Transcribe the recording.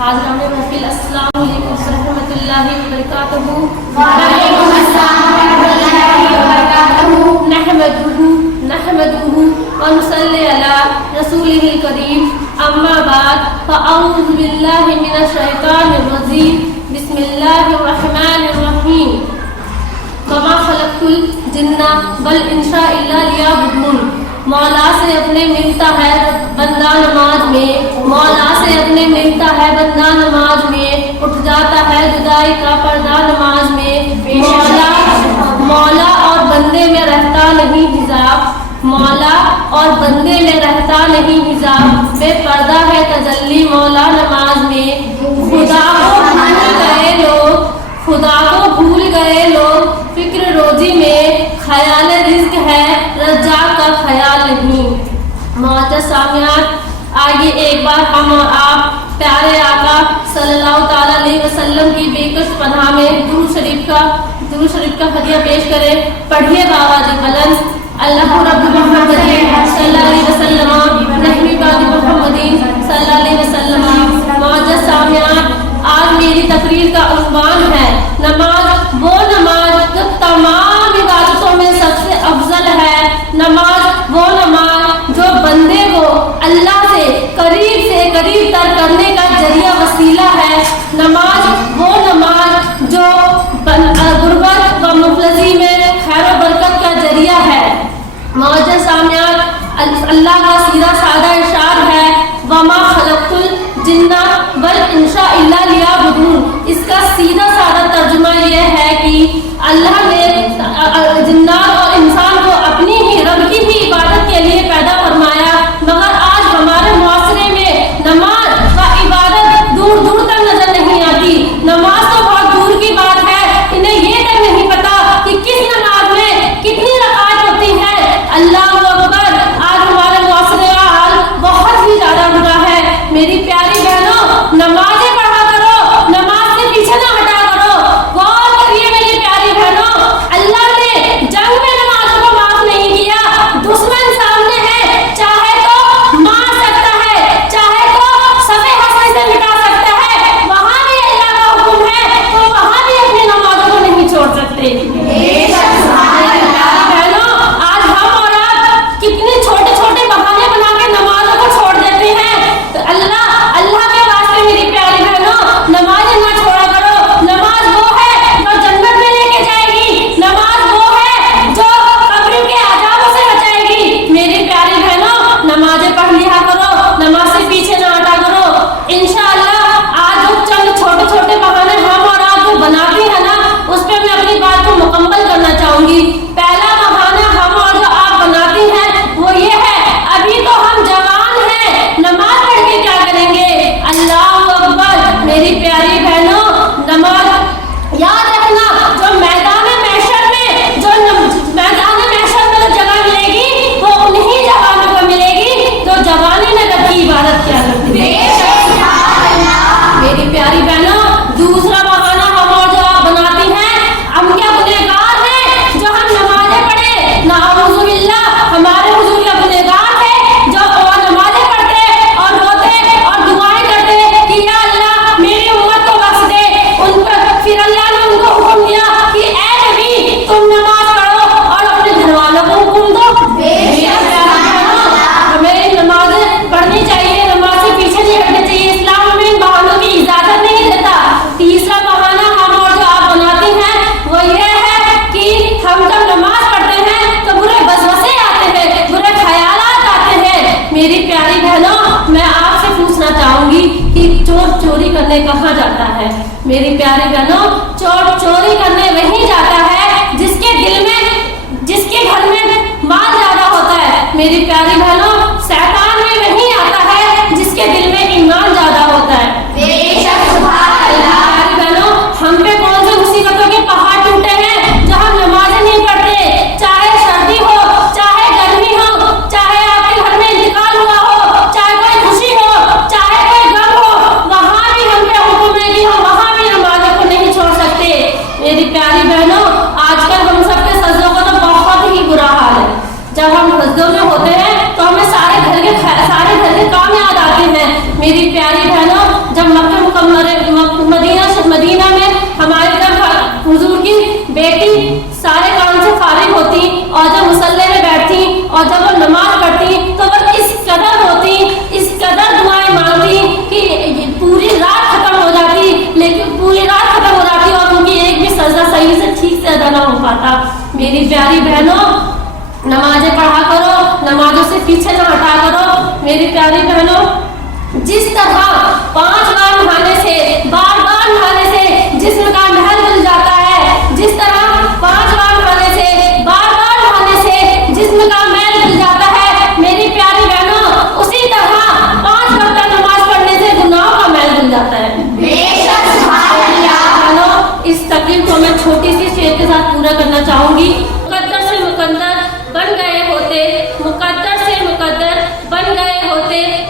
हाज़िरान महफिल अस्सलामु अलैकुम रहमतुल्लाहि व बरकातहू। वालेकुम अस्सलाम रहमतुल्लाहि व बरकातहू। नहमदुहू व नुसल्ली अला रसूलिहिल करीम। अम्मा बाद फ़अऊज़ु बिल्लाहि मिनश शैतानिर रजीम। बिस्मिल्लाहिर रहमानिर रहीम। वमा खलक़तुल जिन्ना वल इंसा इल्ला लियअबुदून। मौला से अपने मिलता है बंदा नमाज में, मौला से अपने मिलता है बंदा नमाज में, उठ जाता है जुदाई का पर्दा नमाज में। मौला और बंदे में रहता नहीं हिजाब, मौला और बंदे में रहता नहीं हिजाब, बेपर्दा है तजल्ली मौला नमाज में। खुदा को भूल गए लोग फिक्र रोजी में, ख्याल रिज़्क है रज़्ज़ाक़ का ख्याल नहीं। मुअज़्ज़ज़ सामियात, आइए एक बार हम और आप प्यारे आका सल्लल्लाहु ताला अलैहि वसल्लम की बेकश पनाह में दुरूद शरीफ का हदिया पेश करें। पढ़िए बावाज़ बुलंद। अल्लाहु रब्बु मुहम्मदिन सल्लल्लाहु अलैहि वसल्लम नहवी बाद मुहम्मदिन सल्लल्लाहु अलैहि वसल्लम। मुअज़्ज़ज़ सामियात, आज मेरी तकरीर का उन्वान है नमाज, वो नमाज जो तमाम इबादतों में सबसे अफजल है। नमाज वो नमाज जो बंदे को अल्लाह से करीब तर करने का जरिया वसीला है। नमाज वो नमाज जो गुर्बत व मुफलसी में खैर व बरकत का जरिया है। मुअज़्ज़ज़ सामियात, अल्लाह का सीधा सादा इरशाद है वमा खलक़तुल जिन्ना वल इंसा इल्ला लियअबुदून। इसका सीधा सादा तर्जुमा यह है कि अल्लाह ने जिन्नात और इंसान को अपनी ही रब की ही इबादत के लिए पैदा फरमाया, मगर आज हमारे मुआशरे में नमाज व इबादत दूर दूर तक नजर नहीं आती। नमाज तो बहुत दूर की बात है, इन्हें ये तक नहीं पता कि किस नमाज में कितनी रकात होती है। अल्लाहु अकबर, आज हमारे मुआशरे का हाल बहुत ही ज्यादा बुरा है। मेरी प्यारी बहनों, नमाजें पढ़ा करो, नमाज से पीछे ना हटा करो। गौर करिए मेरी प्यारी बहनों, अल्लाह ने जंग में नमाजों को माफ नहीं किया। दुश्मन सामने है, चाहे तो मार सकता है, चाहे तो सफ़े हसन से मिटा सकता है। वहाँ भी अल्लाह का हुक्म है, तो वहाँ भी अपनी नमाजों को नहीं छोड़ सकते। बहनों, आज हम और आप कितने छोटे छोटे बहाने बना के नमाजों को छोड़ देते हैं। तो अल्लाह के वास्ते मेरी प्यारी बहनों, नमाज ना छोड़ा करो। नमाज वो है जो जन्नत में लेके जाएगी, नमाज वो है जो कब्र के अज़ाबों से बचाएगी। मेरी प्यारी बहनों, नमाजें पढ़ लिया करो, नमाज से पीछे ना हटा करो। इंशाअल्लाह आज जो चंद छोटे छोटे बहाने हम और आप जो बनाते हैं ना, उस पर मैं अपनी बात को मुकम्मल करना चाहूंगी। पहला बहाना हम और जो आप बनाती हैं वो ये है, अभी तो हम जवान हैं, नमाज पढ़ के क्या करेंगे। अल्लाहु अकबर, मेरी प्यारी बहनों, नमाज याद रखना, जो मैदान महशर में जो जगह मिलेगी वो उन्हीं जवानों को मिलेगी जो जवानी में रब की इबादत किया करते हैं। मेरी प्यारी बहनों, दूसरा बहाना हम और जो आप बनाती हैं, हम क्या गुनहगार हैं जो हम नमाजें पढ़े। नाऊज़ु बिल्लाह, हमारे हुजूर का गुनहगार है जो नमाजें पढ़ते और रोते और दुआएं करते कि या अल्लाह मेरी उम्मत को बख्श दे। उन पर फिर अल्लाह ने उनको हुक्म दिया कि ऐ नबी तुम नमाज पढ़ो और अपने घर वालों को हुक्म दो। हमें नमाजें पढ़नी चाहिए, नमाज से पीछे नहीं हटना चाहिए। इस्लाम में इन बहानों की इजाजत नहीं देता। तीसरा बहाना हम और जो आप बनाती हैं वो ये है कि हम जब नमाज पढ़ते हैं तो बुरे वसवसे आते हैं, बुरे ख्यालात आते हैं। मेरी प्यारी बहनों, मैं आपसे पूछना चाहूंगी कि चोर चोरी करने कहाँ जाता है। मेरी प्यारी बहनों, चोर चोरी करने वहीं जाता है जिसके घर में माल ज्यादा होता है। मेरी प्यारी बहनों, शैतान भी वहीं आता है जिसके दिल में ईमान ज्यादा होता है। बहनों, हम पे कौन सी मुसीबतों के पहाड़ टूटे हैं जो हम नमाजें नहीं पढ़ते। चाहे सर्दी हो, चाहे गर्मी हो, चाहे आपके घर में इंतकाल हुआ हो, चाहे कोई खुशी हो, चाहे कोई गम हो, वहाँ भी हम पे हुक्म है कि हम वहाँ भी नमाजों को नहीं छोड़ सकते। मेरी प्यारी बहनों, आजकल हम सबके सजदों का तो बहुत ही बुरा हाल है। जब हम सजदों में होते हैं तो हमें सारे घर के काम याद आते हैं। मेरी प्यारी बहनों, जब मक्का जाता। मेरी प्यारी बहनों, नमाजें पढ़ा करो, नमाजों से पीछे न हटा करो। मेरी प्यारी बहनों, जिस तरह 5 बार नहाने से, बार-बार नहाने से जिस्म का महल धुल जाता है, जिस तरह 5 बार नहाने से, बार-बार नहाने से जिस्म का महल धुल जाता है, मेरी प्यारी बहनों, उसी तरह 5 वक्त नमाज पढ़ने से गुनाहों का महल धुल जाता है। बेशक सुभान अल्लाह। इस तकरीर को मैं छोटी सी शेर के साथ पूरा करना चाहूंगी। मुकद्दर से मुकद्दर बन गए होते, मुकद्दर से मुकद्दर बन गए होते,